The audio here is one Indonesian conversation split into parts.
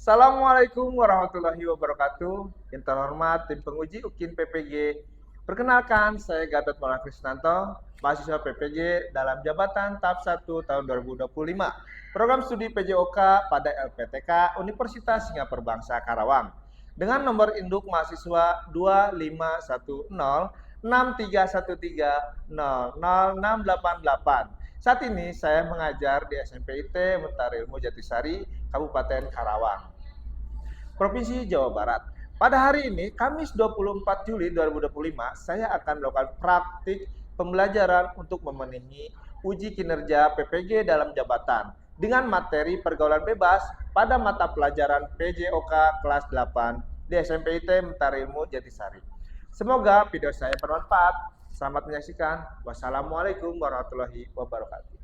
Assalamualaikum warahmatullahi wabarakatuh. Yang terhormat tim penguji UKIN PPG. Perkenalkan, saya Gatot Maulana Krisnanto, mahasiswa PPG dalam jabatan tahap 1 tahun 2025. Program studi PJOK pada LPTK Universitas Singapura Bangsa Karawang. Dengan nomor induk mahasiswa 25106313000688. Saat ini saya mengajar di SMP IT Mentarilmu Jatisari, Kabupaten Karawang, Provinsi Jawa Barat. Pada hari ini, Kamis 24 Juli 2025, saya akan melakukan praktik pembelajaran untuk memenuhi uji kinerja PPG dalam jabatan dengan materi pergaulan bebas pada mata pelajaran PJOK kelas 8 di SMP IT Mentarilmu Jatisari. Semoga video saya bermanfaat. Selamat menyaksikan. Wassalamualaikum warahmatullahi wabarakatuh.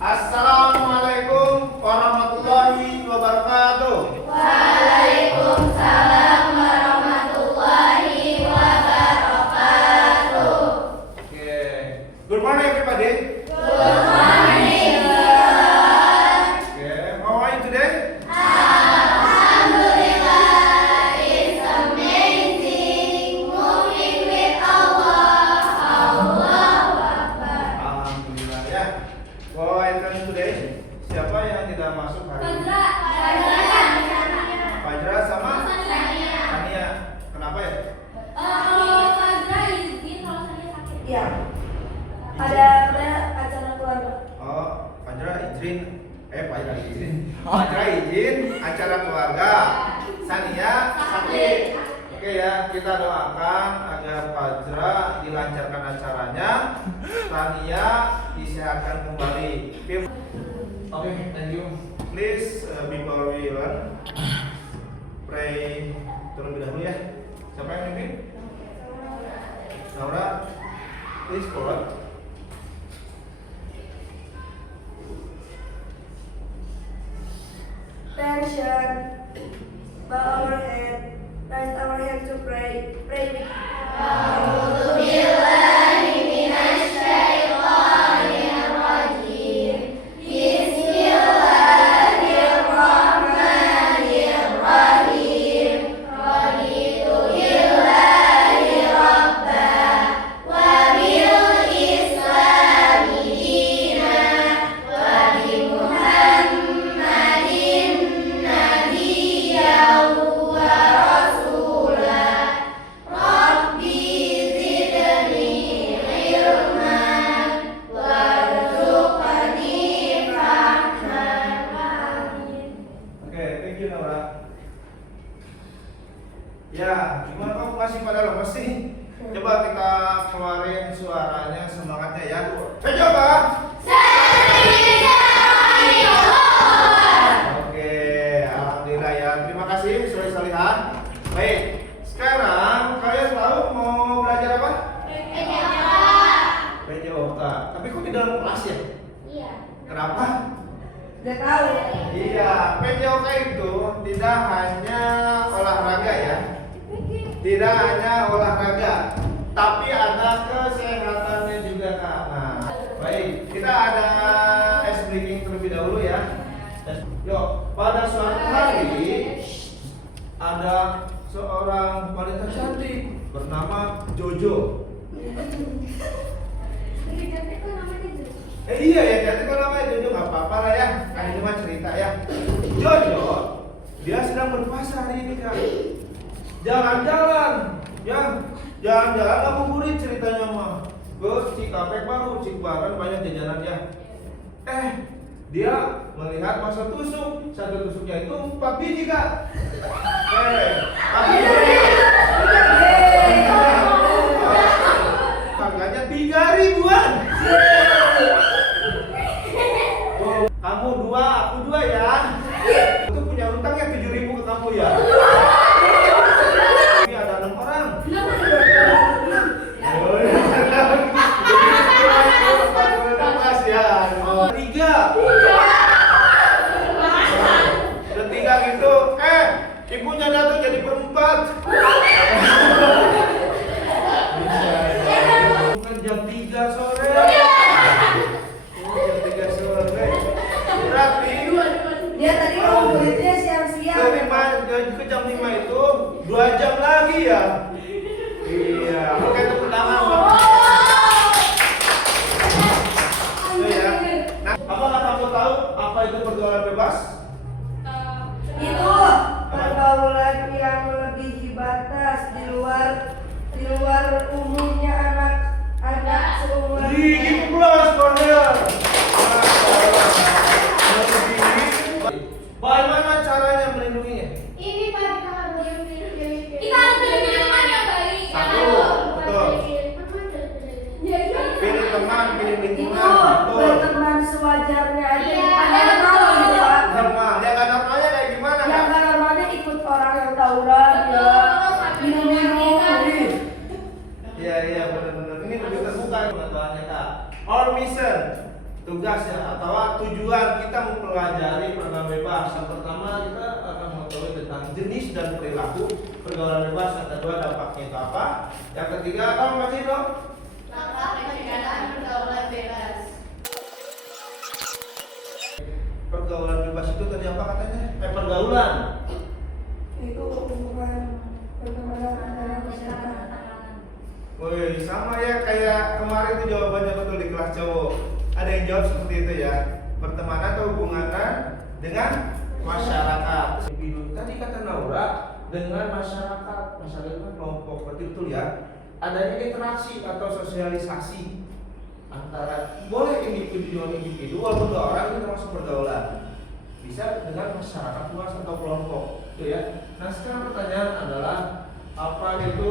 Assalamualaikum warahmatullahi wabarakatuh. Waalaikumsalam warahmatullahi wabarakatuh. Okay. Good morning everybody. Good morning, sir. Okay. How are you today? Alhamdulillah, it's amazing moving with Allah. Allahu Akbar. Alhamdulillah ya. For entrance today, siapa yang tidak masuk hari ini? Fajra sama Sania. Kenapa ya? Iya. Ada acara keluarga. Oh, Fajra izin. Fajra izin. Fajra izin acara keluarga. Sania sakit. Oke ya, kita doakan agar Fajra dilancarkan acaranya, Sania disehatkan kembali. Oke, thank you. Please before we learn, pray terlebih dahulu ya. Siapa yang mimpin? Naura, please forward. Attention. Bow our head. Raise our hands to pray. Pray with A'udzubillahi minasyaitonirrajim. Bismillahirrahmanirrahim. Raditu billahi rabba wa bil islami dina wa bi Muhammadin nabiyyan wa rasulah. Rabbi zidni ilman warzuqni fahman. Amin. Oke, thank you Naura. Ya, gimana kamu masih pada lemes sih? Coba kita keluarin suaranya, semangatnya ya. Coba. Oke, alhamdulillah ya. Terima kasih soleh-solehan. Baik, sekarang kalian tahu mau belajar apa? PJOK. Tapi kok di dalam kelas ya? Iya. Kenapa? Udah tahu. Iya, PJOK itu tidak hanya olahraga ya. Tidak hanya olahraga, tapi ada kesehatannya juga Kak. Nah, baik, kita ada ice breaking terlebih dahulu ya. Yuk, pada suatu hari ada seorang wanita cantik bernama Jojo. Iya ya, cantik kok namanya Jojo, nggak apa-apa lah ya. Kan ini cuma cerita ya. Jojo, dia sedang berpuasa hari ini Kak. Jalan-jalan, ya, jalan-jalan ngabuburit ceritanya mah. Ke Cikampek baru, Cikbaran banyak jajanan ya. Dia melihat masa tusuk, satu tusuknya itu 4 biji Kak. 4 biji. Harganya 3.000-an. Oh, kamu 2, aku 2 ya. Itu punya utang ya 7.000 ke kamu ya. Ini ada 6 orang. Oh, iya. Tiga. Ketiga gitu. Ibunya datang jadi berempat. Bukan jam 3 sore. Jam 3 sore. Berarti Dia tadi minum kulitnya siang-siang. Ke jam 5 itu 2 jam lagi ya. Iya, oke tepuk tangan buat. Itu ya. Nah, apakah kamu tahu apa itu pergaulan bebas? Itu pergaulan yang melebihi batas di luar umumnya anak seumuran. Gigi plus corner. Bagaimana caranya melindunginya? Ini Pak, kita harus pilih teman yang baik. Satu, betul. Pilih teman, pilih Itu lingkungan, betul. berteman sewajarnya aja. Iya. Ada malu gitu Pak. Normal, dia nggak normalnya kayak gimana Yang kan? nggak normalnya ikut orang yang tawuran ya. Minum-minum. Iya benar-benar. Ini lebih terbuka pengetahuannya kak. Our mission, tugasnya atau tujuan kita mempelajari pergaulan bebas. Yang pertama kita akan mengetahui tentang jenis dan perilaku pergaulan bebas. Yang kedua dampaknya itu apa? Yang ketiga kamu masih dong? Langkah pencegahan pergaulan bebas. Pergaulan bebas itu tadi apa katanya? Pergaulan. Itu bukan pertemanan antara masyarakat. Woi, sama ya kayak kemarin itu jawabannya betul di kelas cowok. Ada yang jawab seperti itu ya. Pertemanan atau hubungan dengan masyarakat. Tadi kata Naura dengan masyarakat itu kelompok, berarti betul ya. Adanya interaksi atau sosialisasi antara boleh individu walaupun 2 orang itu termasuk pergaulan. Bisa dengan masyarakat luas atau kelompok, itu ya. Nah sekarang pertanyaan adalah apa itu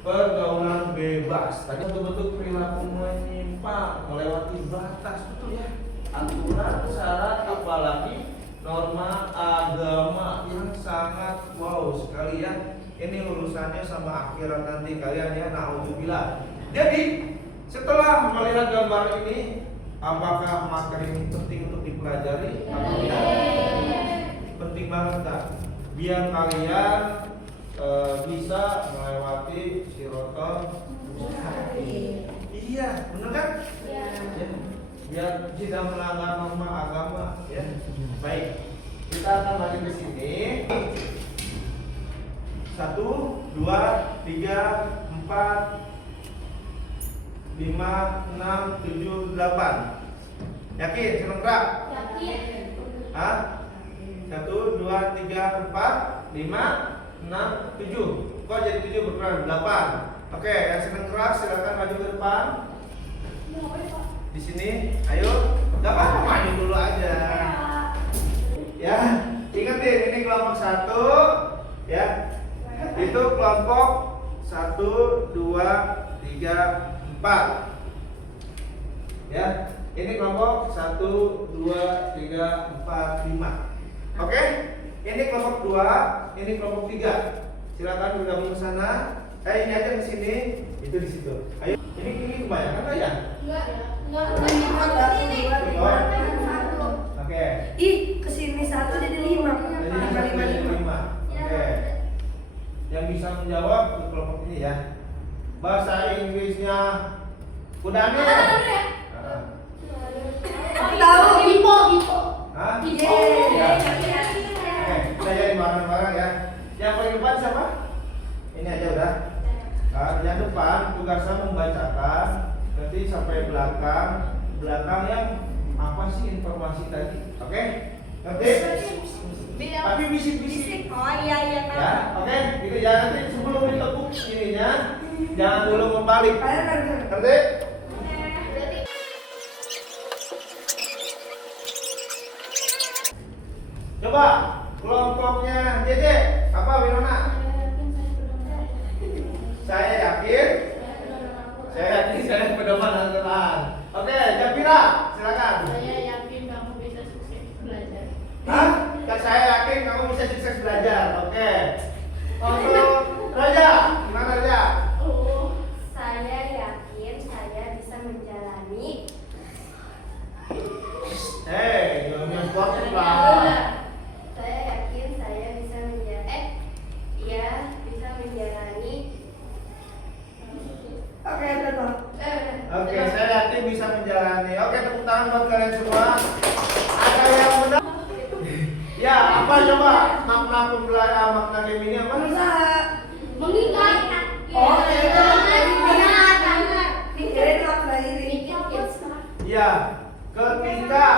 pergaulan bebas? Tadi bentuk perilaku menyimpang, melewati batas, betul ya. Aturan, syarat, apalagi norma agama yang sangat wow sekali ya. Ini urusannya sama akhirat nanti kalian ya, naudzubillah. Jadi setelah melihat gambar ini, apakah materi ini penting untuk dipelajari atau tidak? Penting banget tak? Biar kalian bisa melewati sirotol mustaqim. Iya, benar kan? Ya. Ya. Biar tidak melanggar norma agama ya. Baik, kita akan lanjut ke sini. 1, 2, 3, 4, 5, 6, 7, 8. Yakin? Seneng gak? Yakin. Hah? 1, 2, 3, 4, 5, 6, 7. Kok jadi 7 berkurang? 8. Oke, yang seneng keras silakan maju ke depan. Di sini, ayo. Gak apa-apa, maju dulu aja. Ya, ingetin ini kelompok 1 ya. Itu kelompok 1, 2, 3, 4. Ya, ini kelompok 1, 2, 3, 4, 5. Oke? Ini kelompok 2, ini kelompok 3. Silakan bergabung ke sana. Ini aja di sini, itu di situ. Ayo. Ini kebanyakan kan ya? Enggak. Oke. Ih, kesini 1 jadi 5. Jadi 5. Oke. Yang bisa menjawab di kelompok ini ya. Bahasa Inggrisnya udah nih. Aku tahu. Gipo. Hah? Yeay. Ya. Oke, kita jadi bareng-bareng ya. Yang paling depan siapa? Ini aja udah. Nah, yang depan tugasnya membacakan nanti sampai belakang yang apa sih informasi tadi? Oke? Ngerti? Tapi bisik-bisik. Oh iya Ya, oke, gitu ya. Nanti sebelum ditekuk ininya, jangan dulu membalik. Ngerti? Coba kelompoknya JJ, apa Winona? Saya yakin saya pedoman Al-Quran. Oke, Japira, silakan. Saya yakin kamu bisa sukses belajar. Hah? Saya yakin kamu bisa sukses belajar. Oke. Untuk Raja, gimana Raja? Saya yakin saya bisa menjalani. Jangan sportif lah. Saya yakin saya bisa bisa menjalani. Oke, betul. Oke, saya yakin bisa menjalani. Oke, tepuk tangan buat kalian semua. Ada yang benar? Ya, apa coba makna pembelajaran makna Gemini apa? Berusaha. Mengikat. Oh, itu. Benar. Pikirin makna ini. Ya, ketika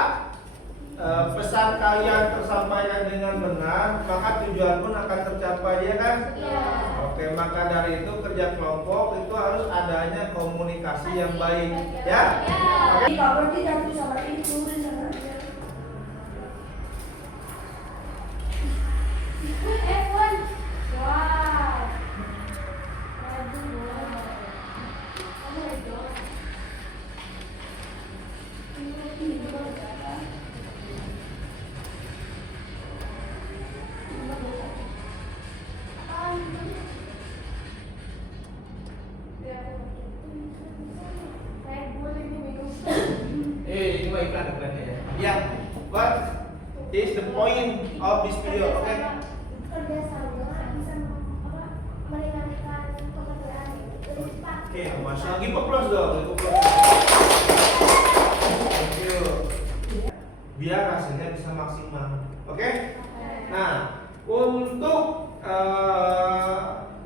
pesan kalian tersampaikan dengan benar, maka tujuan pun akan tercapai, ya kan? Iya. Oke, maka dari itu kerja kelompok itu harus adanya komunikasi yang baik, ya. Di cover dia jatuh sama itu sama aja. F1. Wow. Ini mah iklan ya. Ya, what is the point of this video? Oke. Kerja sama bisa meringankan pekerjaan lebih cepat. Oke, Mas lagi plus dong, plus. Thank you. Biar hasilnya bisa maksimal. Oke? Nah, untuk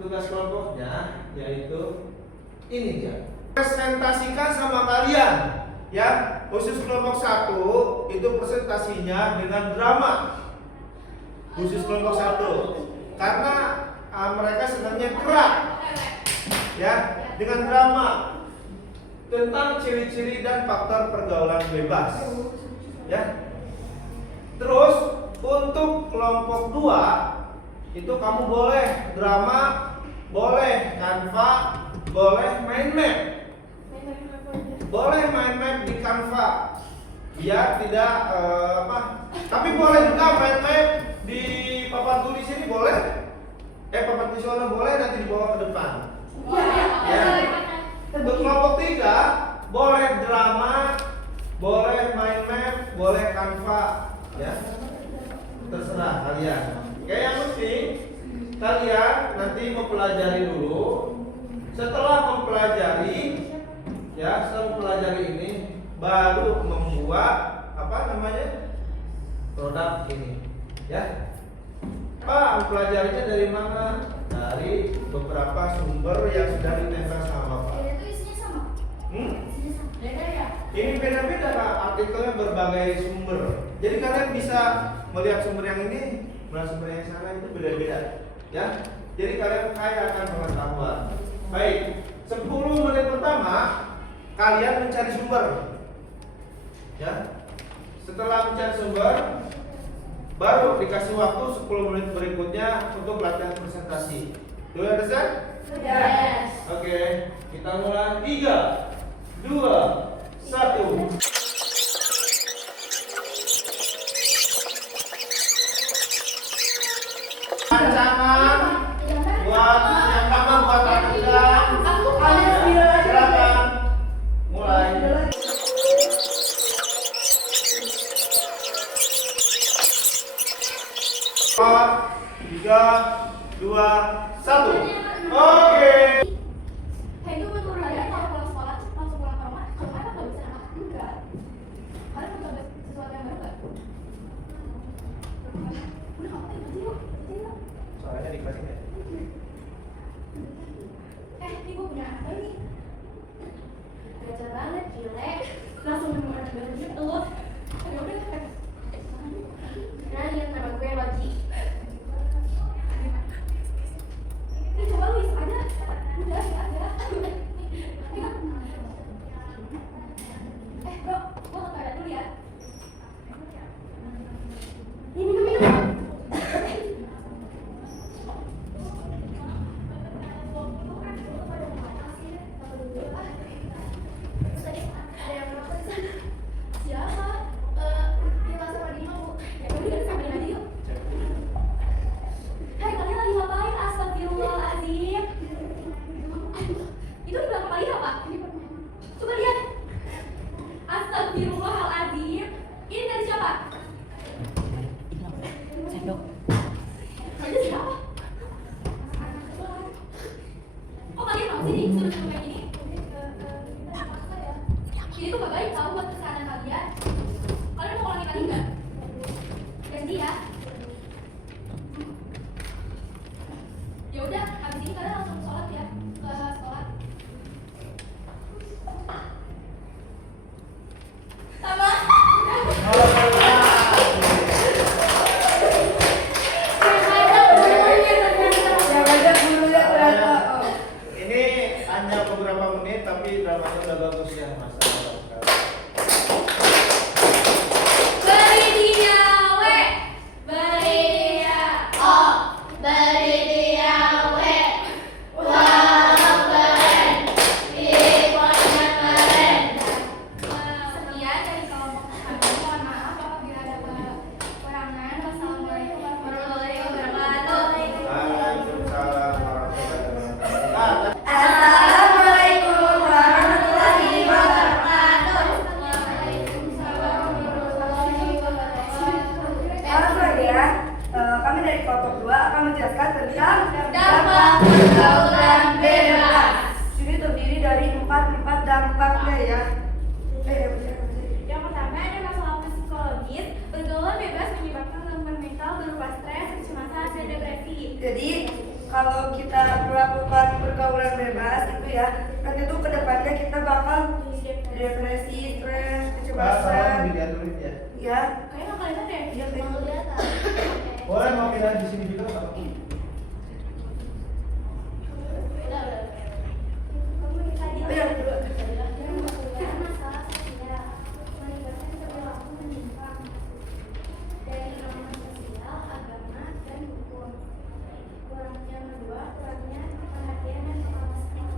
tugas kelompoknya yaitu ini dia. Presentasikan sama kalian, ya. Khusus kelompok 1 itu presentasinya dengan drama. Khusus kelompok 1 karena mereka sebenarnya gerak, ya, dengan drama tentang ciri-ciri dan faktor pergaulan bebas, ya. Terus untuk kelompok 2 itu kamu boleh drama, boleh Canva, boleh mind map. Boleh mind map di Canva, biar tidak tapi boleh juga mind map di papan tulis ini boleh. Papan tulis warna boleh, nanti dibawa ke depan. Ya. Untuk kelompok 3 boleh drama, boleh mind map, boleh Canva, ya. Terserah kalian. Oke, yang penting kalian nanti mempelajari dulu. Setelah mempelajari, ya, setelah mempelajari ini baru membuat produk ini, ya. Pak, mempelajarinya dari mana? Dari beberapa sumber yang sudah ditempel sama Bapak. Itu isinya sama. Isinya sama. Beda ya? Ini beda-beda Pak, artikelnya berbagai sumber. Jadi kalian bisa melihat sumber yang ini, melihat sumber yang sana, itu beda-beda, ya. Jadi kalian kaya akan pengetahuan. Baik, 10 menit pertama kalian mencari sumber, ya. Setelah mencari sumber, baru dikasih waktu 10 menit berikutnya untuk latihan presentasi. Do you understand? Yes. Oke, kita mulai 3, 2, 1. Ancaman buat yang pertama buat anak-anak. Silakan mulai. 4, 3, 2, 1. Oke. Itu betul ya, kalau pulang sekolah langsung pulang ke rumah. Kalau apa nggak bisa makan? Enggak. Kalian mau coba sesuatu yang baru nggak? Udah kamu tadi yuk. Soalnya di kelas ini. Ini gue punya apa ini? Gajar banget, gile. Langsung menemukan bajunya telur. Ya udah. Nah, lihat nama gue Logi. Ini coba Luis, ada? Udah, nggak ada. Bro, gue ke toilet dulu ya. Ini minum. Siapa? menjelaskan tentang Dampak pergaulan bebas. Ini terdiri dari 4 dampaknya ya. Yang pertama ada masalah psikologis. Pergaulan bebas menyebabkan gangguan mental berupa stres, kecemasan, dan depresi. Jadi kalau kita melakukan pergaulan bebas itu ya, nanti tuh kedepannya kita bakal depresi, stres, kecemasan. dilihat dulu ya. Ya, Kayaknya nggak kelihatan deh. Iya, Mau kelihatan. Boleh mau pindah di sini juga apa? Udah. Kamu ini tadi. Oh, yang kedua. Kemudian masalah sosial melibatkan perilaku menyimpang dari norma sosial, agama, dan hukum. Yang kedua, kurangnya perhatian dan pengawasan.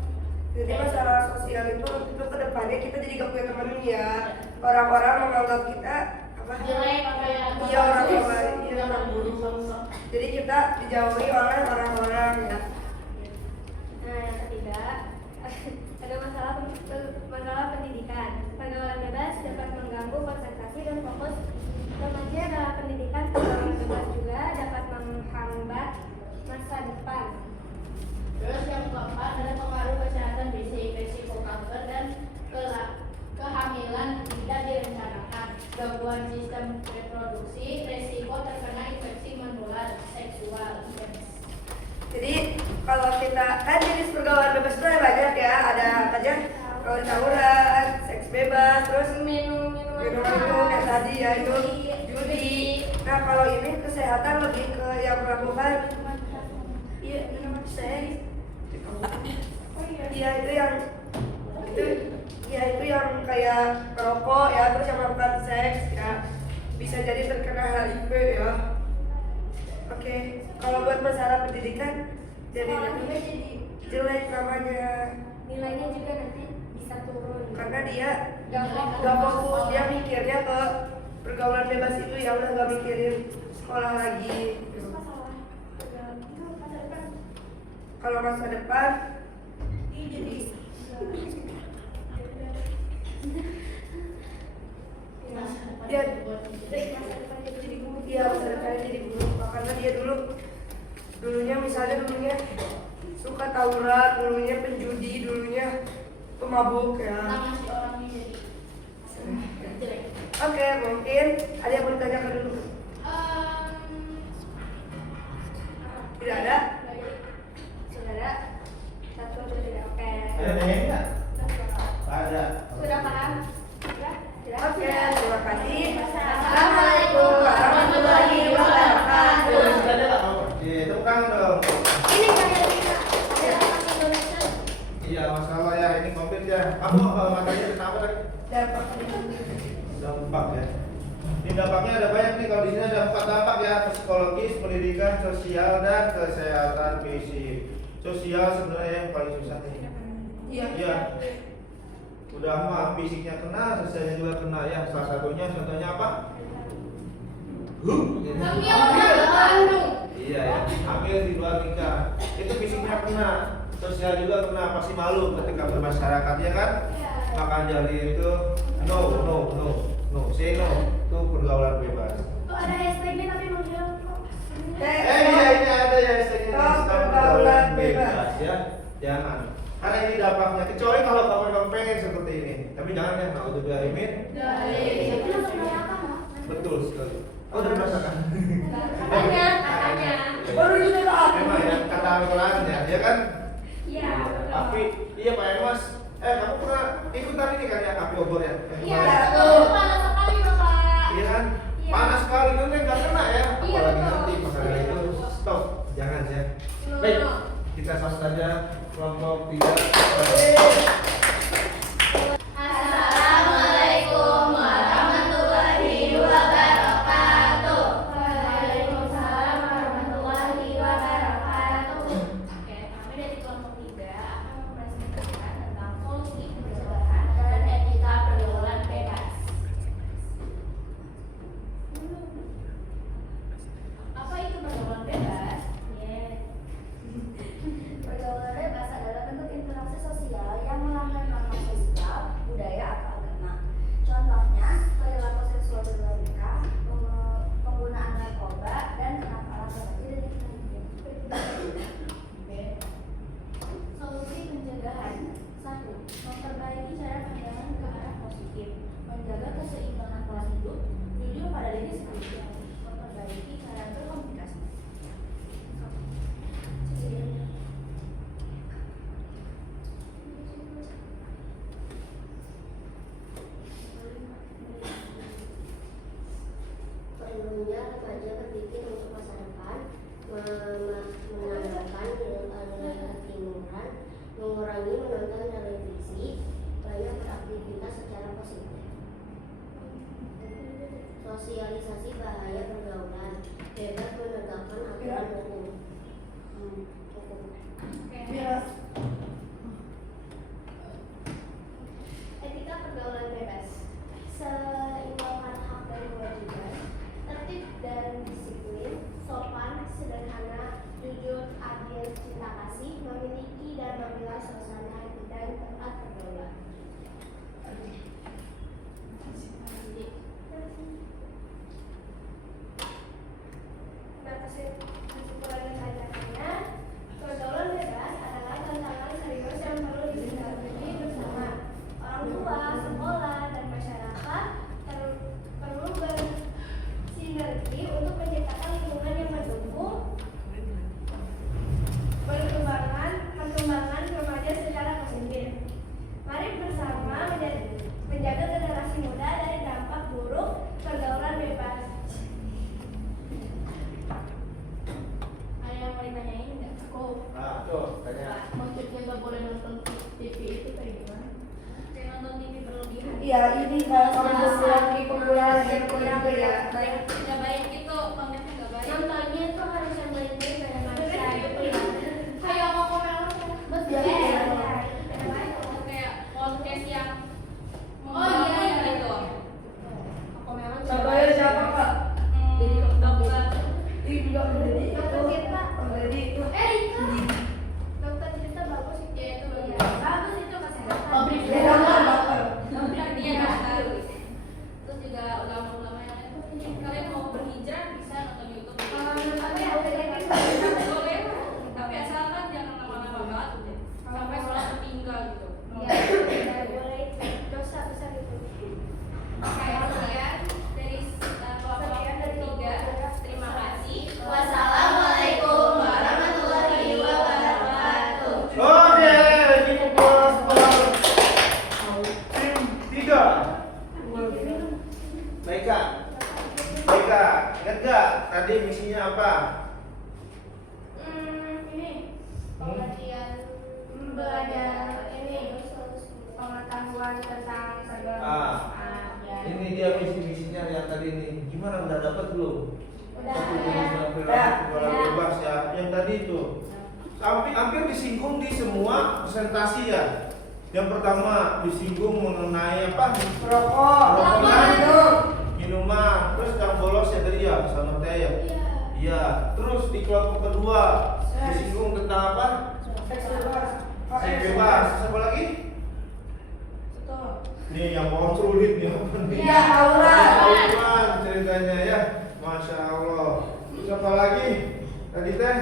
Jadi masalah sosial itu kedepannya kita jadi gak punya teman ya. Orang-orang menganggap kita apa? Jelek, Iya orang buruk. Jadi kita dijauhi oleh orang-orang ya. Nah, yang ketiga, ada masalah pendidikan. Pergaulan bebas dapat mengganggu konsentrasi dan fokus remaja dalam pendidikan. Pergaulan bebas juga dapat menghambat masa depan. Terus yang keempat ada pengaruh kesehatan fisik, risiko kanker dan kehamilan tidak direncanakan, gangguan sistem reproduksi, risiko terkena infeksi menular seksual. Jadi kalau kita kan jenis pergaulan bebas itu ada banyak ya. Ada apa aja? Tawuran, seks bebas, terus minum yang tadi ya itu judi. Nah kalau ini kesehatan lebih ke yang melakukan minum seks. Iya itu yang kayak merokok ya, terus yang melakukan seks ya bisa jadi terkena HIV ya. Oke, kalau buat masalah pendidikan jadi jelek namanya Nilainya juga nanti bisa turun. karena dia Gak gak fokus, dia mikirnya ke pergaulan bebas itu ya udah gak mikirin sekolah lagi. Kalau masa depan jadi dia masa depannya jadi buruk karena dia dulunya suka tawuran, dulunya penjudi, dulunya pemabuk ya. Nama si orangnya jadi jelek. Oke, mungkin ada yang mau ditanyakan dulu? Tidak ada? Sudah ada? Satu, dua, tiga. Oke. Ada nanya nggak? Ada. Sudah paham? Sudah? Sudah? Oke, terima kasih. Assalamualaikum warahmatullahi wabarakatuh. Sudah ada nggak? Iya, tepuk tangan dong. Ini kayak kita ada orang Indonesia. Iya, masalah ya ini COVID ya. Kamu matanya kenapa tadi? Dapat. Dampak ya. Ini dampaknya ada banyak nih. Kalau di sini ada 4 dampak ya: psikologis, pendidikan, sosial, dan kesehatan fisik. Sosial sebenarnya yang paling susah nih. Iya. Udah mah fisiknya kena, sosialnya juga kena ya. Salah contohnya apa? Iya ya, hamil di luar nikah. Itu fisiknya kena, sosial juga kena, pasti malu ketika bermasyarakat ya kan? Maka jadi itu no, say no, itu pergaulan bebas. Tuh ada hashtagnya tapi menghilang kok. Iya ini ada ya hashtagnya Oh, pergaulan bebas ya. Jangan. Karena ini dampaknya, kecuali kalau kamu pengen seperti ini. Tapi jangan ya, kalau udah biarimin. Tapi langsung neraka mah. Betul sekali. Oh, udah merasakan. Katanya. Baru juga Pak. Memang ya, kata Al-Qurannya, ya kan? Iya. Api, iya Pak Emas. Kamu pernah ikutan ini kan ya, api obor ya? Iya, betul. Panas sekali Bapak. Iya kan? Iya. Panas sekali itu nggak kena ya. Iya, Apalagi betul. nanti maka dari itu stop, jangan ya. Baik, kita satu saja kelompok 3. Assalamualaikum warahmatullahi wabarakatuh. Waalaikumsalam warahmatullahi wabarakatuh. Oke, kami dari kelompok 3 akan mempresentasikan tentang solusi pencegahan dan etika pergaulan bebas. Apa itu pergaulan bebas? Pergaulan bebas adalah bentuk interaksi berpikir untuk masa depan, menanamkan nilai ketimuran, mengurangi menonton televisi, banyak beraktivitas secara positif. Sosialisasi bahaya pergaulan, bebas menegakkan aturan hukum. Etika pergaulan bebas, seimbangkan hak dan kewajiban, tertib dan disiplin, sopan, sederhana, jujur, adil, cinta kasih, memiliki dan memilah suasana dan tempat pergaulan. Kesimpulan belajarnya, pergaulan bebas adalah tantangan serius yang perlu disikapi bersama. Orang tua, sekolah, dan masyarakat perlu bersinergi untuk menciptakan lingkungan yang mendukung perkembangan remaja secara positif. Mari bersama menjaga generasi muda dari dampak buruk pergaulan bebas. Ada yang mau ditanyain nggak? Aku Nah, tuh tanya. maksudnya nggak boleh nonton TV itu kayak gimana? Kayak nonton TV berlebihan. Iya, ini penggunaan handphone juga ya. Nggak baik itu, kontennya nggak baik. Nontonnya itu harus yang baik-baik kayak manusia gitu ya. Kayak Cocomelon. Betul. Kayak podcast yang gitu. Cocomelon. Contohnya siapa, Kak? Jadi dokter. Ini juga menjadi Dokter Tirta. menjadi itu. Dokter Tirta bagus sih. Ya itu Iya. bagus. Bagus itu kesehatan. Pabrik Dia dokter, dokter. Dia dokter. Terus juga ulama-ulama yang lain. Kalian mau berhijrah bisa nonton YouTube. Tapi ada lagi Boleh, tapi asalkan jangan lama-lama banget deh. Sampai sholat tertinggal gitu. ya, tidak boleh dosa besar itu. Oke, sekian dari kelompok ketiga. Terima kasih. Wassalamualaikum warahmatullahi wabarakatuh. Oke, ini kelas tim 3. Baika. Baika, ingat gak tadi misinya apa? Ini pengertian belajar ini pengetahuan tentang segala. Ini dia misi-misinya yang tadi ini. Gimana, udah dapat belum? Udah. Satu jenis yang pergaulan bebas ya. Yang tadi itu hampir disinggung di semua presentasi ya. Yang pertama disinggung mengenai apa? Rokok, Rokok, minuman. Terus yang bolos ya tadi ya, sama teh ya. Iya. Terus di kelompok kedua disinggung tentang apa? seks bebas. Seks bebas. Siapa lagi? Nih yang mau sulit nih apa nih? Iya, aura. Auran ceritanya ya. Masya Allah. Terus apa lagi? Tadi teh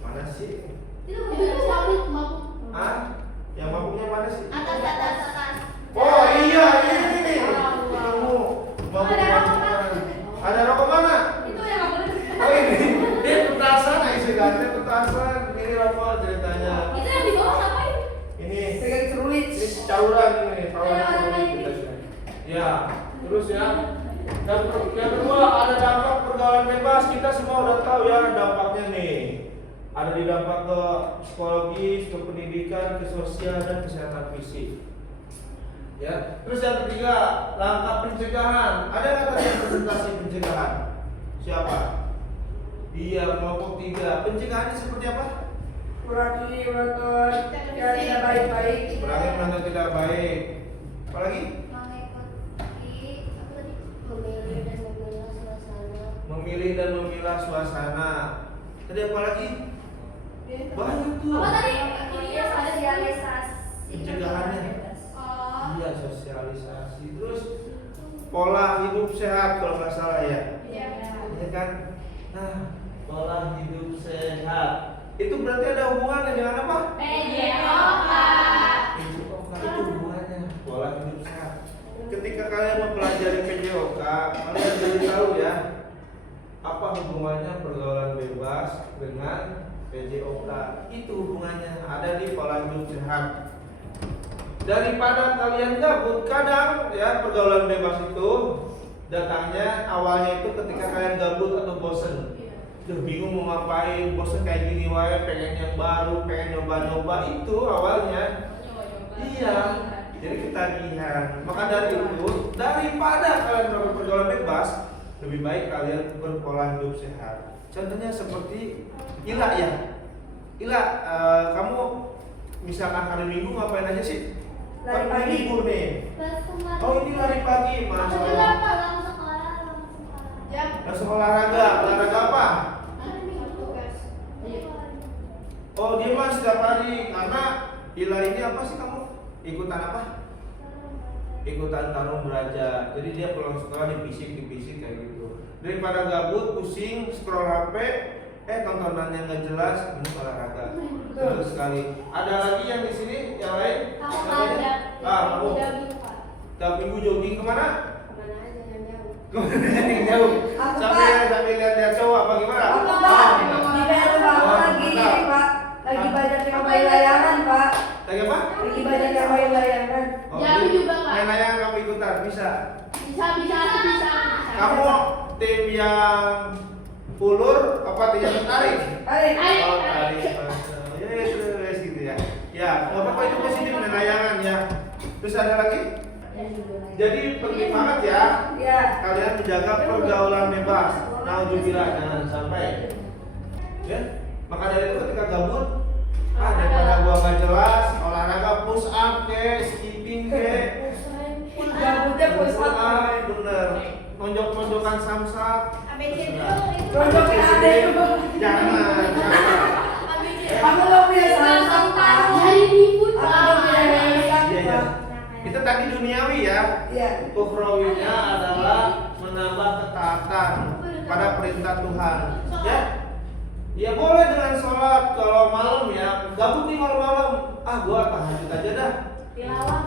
mana sih? Itu mabuk, mabuk. Ah? Yang mabuknya mana sih? Atas. Oh iya, ini nih. Kamu mabuk mabukan. Ada rokok mana? Itu yang nggak boleh. Oh ini petasan, istilahnya petasan. Ini rokok ceritanya. Itu yang di bawah ngapain? Ini Pegang cerulit. cauran ini, ya. Terus ya. Yang kedua ada dampak pergaulan bebas. Kita semua udah tahu ya dampaknya nih. Ada di dampak ke psikologis, ke pendidikan, ke sosial dan kesehatan fisik. Ya. Terus yang ketiga langkah pencegahan. Ada nggak tadi presentasi pencegahan? Siapa? Iya, kelompok 3. Pencegahannya seperti apa? Kurangi menonton yang tidak baik-baik. Kurangi menonton tidak baik. Apalagi? Mengikuti apa tadi? Memilih dan memilah suasana. Memilih dan memilah suasana. Tadi apa lagi? Banyak tuh. Apa tadi? Ini sosialisasi Pencegahannya. Oh. Iya, sosialisasi. Terus pola hidup sehat kalau nggak salah ya. Iya. Iya kan? Nah, pola hidup sehat. Itu berarti ada hubungannya dengan apa? PJOK. Itu hubungannya pola hidup sehat. Ketika kalian mempelajari PJOK, kalian jadi tahu ya apa hubungannya pergaulan bebas dengan PJOK. Itu hubungannya ada di pola hidup sehat. Daripada kalian gabut, kadang ya pergaulan bebas itu datangnya awalnya itu ketika kalian gabut atau bosen. Duh, bingung mau ngapain, bosen kayak gini wae, pengen yang baru, pengen nyoba-nyoba, itu awalnya. Iya, jadi ketagihan. Maka dari itu, daripada kalian melakukan pergaulan bebas, lebih baik kalian berpola hidup sehat. Contohnya seperti Ila ya. Ila, kamu misalkan hari Minggu ngapain aja sih? Lari Kan pagi. libur nih. Bersemangat. Oh, ini lari pagi, Aku masya juga Allah. pulang sekolah. Jam. Langsung olahraga apa? Hari Minggu. Oh, dia mah setiap hari. Karena Ila ini apa sih kamu? Ikutan apa? Ikutan tarung beraja. Jadi dia pulang sekolah dibisik kayak gitu. Daripada gabut, pusing, scroll HP, tontonannya nggak jelas, ini olahraga. Betul sekali. Ada lagi yang di sini yang lain? Kamu Namanya? ada. Kamu. Tiap minggu jogging kemana? Kemana aja yang jauh? Kemana yang jauh? Aku, Sambil lihat cowok apa gimana? Aku Pak, di daerah Pak, Oh, lagi mantap. ini Pak, lagi banyak yang main layangan Pak, Lagi apa? lagi banyak yang main layangan. Ya, aku jadi juga, Pak. main layangan kamu ikutan, bisa. Bisa. Kamu tim yang ulur apa tim yang tarik? Tarik. Oh, tarik. Ya, terus gitu ya. Ya, nggak apa-apa, itu positif main layangan ya. Terus ada lagi? Jadi penting banget ya Ya. kalian menjaga pergaulan bebas. Naudzubillah, jangan sampai. Ya, maka dari itu ketika gabut, daripada gua nggak jelas, olahraga push up ke, skipping ke, Gabutnya push up. bener, nonjok-nonjokan samsak. ABC dulu itu. Tonjokin ada itu. Jangan. Aku nggak punya samsak Pak. Hari Minggu, Aku nggak punya Pak. samsak Iya, iya. Pak. Itu tadi duniawi ya. Iya. Ukhrawinya adalah menambah ketaatan pada perintah Tuhan. Ya. Ya boleh dengan sholat kalau malam ya. Gabut nih malam-malam. Gua tahajud aja dah. Tilawah.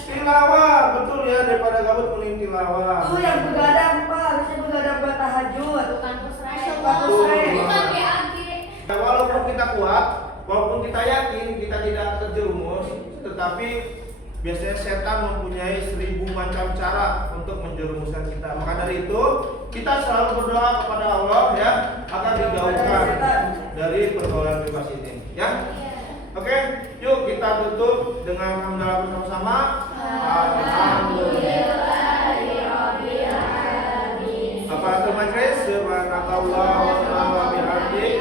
Tilawah, betul ya, daripada gabut mending tilawah. Itu yang begadang Pak, harusnya begadang buat tahajud. Bukan pusraya. Bukan pusraya. Bukan GAG. Ya, walaupun kita kuat, walaupun kita yakin kita tidak terjerumus, tetapi biasanya setan mempunyai 1000 macam cara untuk menjerumuskan kita. Maka dari itu, kita selalu berdoa kepada Allah ya, agar dijauhkan dari pergaulan bebas ini. Ya, oke, yuk kita tutup dengan hamdalah bersama-sama. Kafatul majlis, subhanakallah wa bihamdik.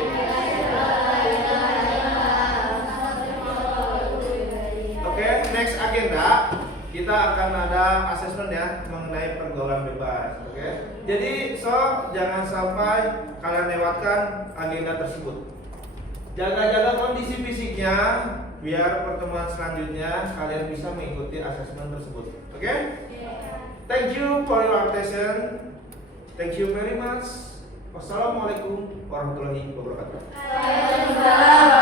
Oke, next agenda kita akan ada asesmen ya mengenai pergaulan bebas. Oke, jadi jangan sampai kalian lewatkan agenda tersebut. Jaga-jaga kondisi fisiknya biar pertemuan selanjutnya kalian bisa mengikuti asesmen tersebut. Oke? Thank you for your attention. Thank you very much. Wassalamualaikum warahmatullahi wabarakatuh. Waalaikumsalam.